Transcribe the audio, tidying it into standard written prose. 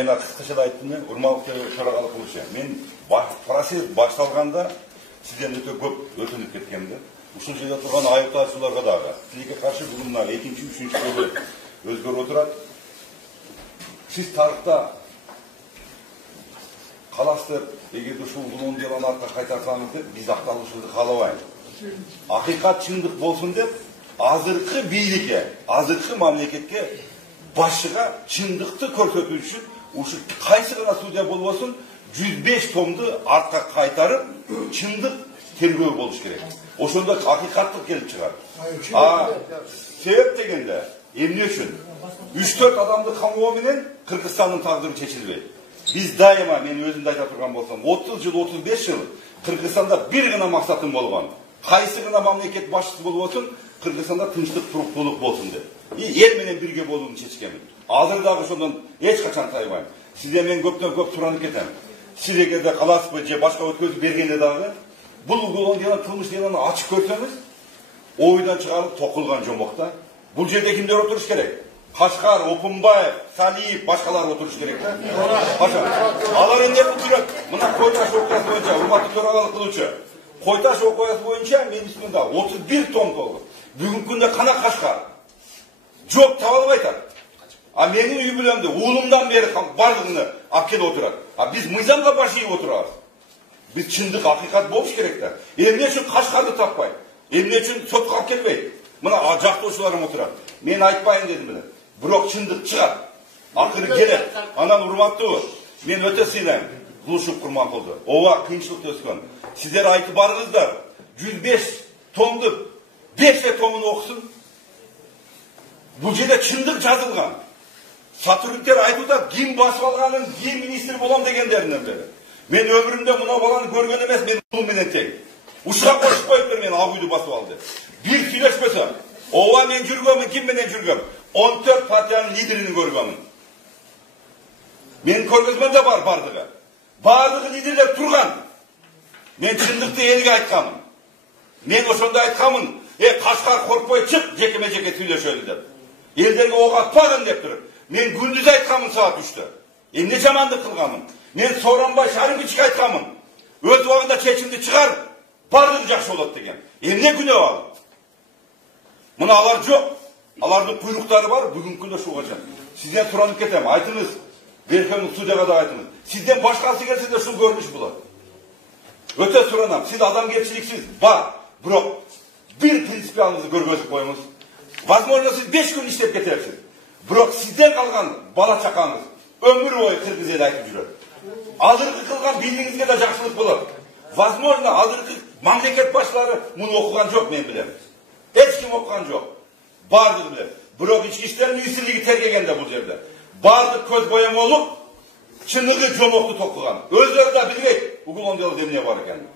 Мен қысқаша айттым, урмалык төрағалық кылуучу. Мен процесс башталганда сизден өтө көп өтүнүп кеткенди. Ушул жерде турган айыптаушыларга дагы тилекке каршы бүгүн мына экинчи, үчүнчү жолу өзгөрүп отурат. Сиз тарыхта каласты, эгерде ушул улуун деланы артка кайтарсаңыз деп, биз акталышыбызды каалабайбыз. Акыйкат чындык болсун деп, азыркы бийликке, азыркы мамлекетке башыга чындыкты көрсөтүү үчүн ушу кайсы гана судья болбосун 105 томду артка кайтарып, чындык тергөө болуш керек. Ошондо акыйкаттык келип чыгат. Себеп дегенде, эмне үчүн? 3-4 адамды камоо менен Кыргызстандын тагдыры чечилбейт. Биз дайыма, мен өзүм да айта турган болсом, 30 жыл, 35 жыл Кыргызстанда бир гана максатым болгон. Кайсы гана мамлекет башчысы болбосун, Кыргызстанда тынчтык, туруктуулук болсун деп. Эл менен бирге болууну чечкенмин. Азыр дагы ошондон эч качан тайбайм. Сизден мен көптөн көп суранып кетем. Сиз эгерде каласызбы же башка өткөзүп бергенде дагы бул кылмыш деланы ачык көрсөңүз, ойдан чыгарып токулган жомокта. Бул жерде кимдер отуруш керек? Кашкар, Опунбаев, Салиев, башкалар отуруш керек да? Алар эмне кылып жүрөт? Мына Койташ окуясы боюнча, урматтуу төрагалық кылуучу. Койташ окуясы боюнча мен үстүндө 31 том толду. Бүгүнкү күндө кана Кашкар? Жок, таба албай атат. Менин үй бүлөмдү уулумдан бери бардыгын алып келип отурат. Биз мыйзамга баш ийип отурабыз. Биз чындык, акыйкат болуш керек да. Эмне үчүн Кашкарды таппайт? Эмне үчүн сотко алып келбейт? Мына жактоочуларым отурат. Мен айтпайын дедим эле. Бирок чындык чыгат. Акыры келет. Анан урматтуу, мен өтө сыйлайм. Кулушев Курманкулду. Ооба, кыйынчылыкта өскөн. Сиздер айтып барыңыздар. 105 томду 5 томун окусун. Бул жерде чындык жазылган. Сотрудниктер айтууда ким басып алганын, ким министр болом дегендеринен бери. Мен өмүрүмдө мына баланы көргөн эмес, мен улум менен тең. Ушуга кошуп коюптур мен ак үйдү басып алды. Бир сүйлөшпөсөм, ооба мен жүргөмүн, ким менен жүргөм? 14 партиянын лидерин көргөмүн. Мен көргөзмөндө бар бардыгы. Бардыгы лидерлер турган. Мен чындыкты элге айткамын. Мен ошондо айткамын, Кашкар коркпой чык, жекеме-жеке сүйлөшөлү деп. Элдерге ок атпагын деп туруп. Мен күндүз айткамын саат 3-тө. Эмне жамандык кылганмын? Мен Сооронбай Шариповичке айткамын. Өз убагында чечимди чыгар, бардыгы жакшы болот деген. Эмне күнөө ал? Мына алар жок. Алардын куйруктары бар, бүгүнкү күндө ушуга жак. Сизден суранып кетем, айтыңыз. Верховный судьяга да айтыңыз. Сизден башкасы келсе да ушул көрүнүш болот. Өтө суранам. Сиз адамгерчиликсиз бар, бирок бир принципиалыңызды көргөзүп коюңуз. Возможно, сиз 5 күн иштеп кетерсиз. Бирок сизден калган бала чакаңыз өмүр бою кыргыз эл айтып жүрөт. Азыркы кылган бийлигиңизге да жакшылык болот. Возможно, азыркы мамлекет башчылары муну окуган жок, мен билем. Эч ким окуган жок. Бардыгы билет. Бирок ички иштер министрлиги тергегенде бул жерде. Бардык көз боямолук, чыныгы жомокту токуган. Өздөрү да билбейт, угул ондой эмне бар экенин.